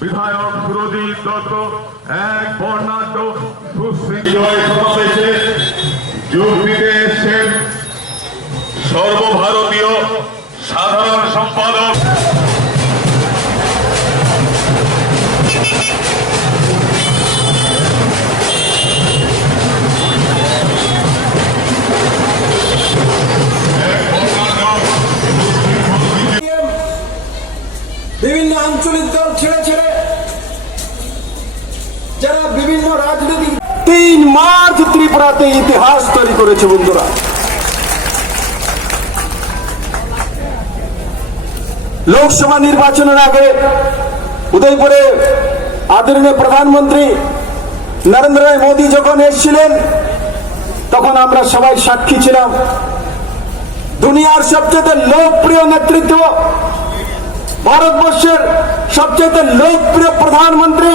বিধায়ক সুরজিৎ দত্ত এক বর্ণাঢ্য সুশৃঙ্খল সমাবেশে যোগ দিতে এসেছেন সর্বভারতীয় সাধারণ সম্পাদক বিভিন্ন আঞ্চলিক দল ছেড়ে ছেড়ে যারা বিভিন্ন রাজনৈতিক 3 মার্চ ত্রিপুরাতে ইতিহাস তৈরি করেছে বন্ধুরা। লোকসভা নির্বাচনের আগে উদয়পুরে আদরণীয় প্রধানমন্ত্রী নরেন্দ্র মোদী যখন এসেছিলেন তখন আমরা সবাই সাক্ষী ছিলাম। দুনিয়ার সবচেয়ে লোকপ্রিয় নেতৃত্ব, ভারতবর্ষের সবচেয়ে লোকপ্রিয় প্রধানমন্ত্রী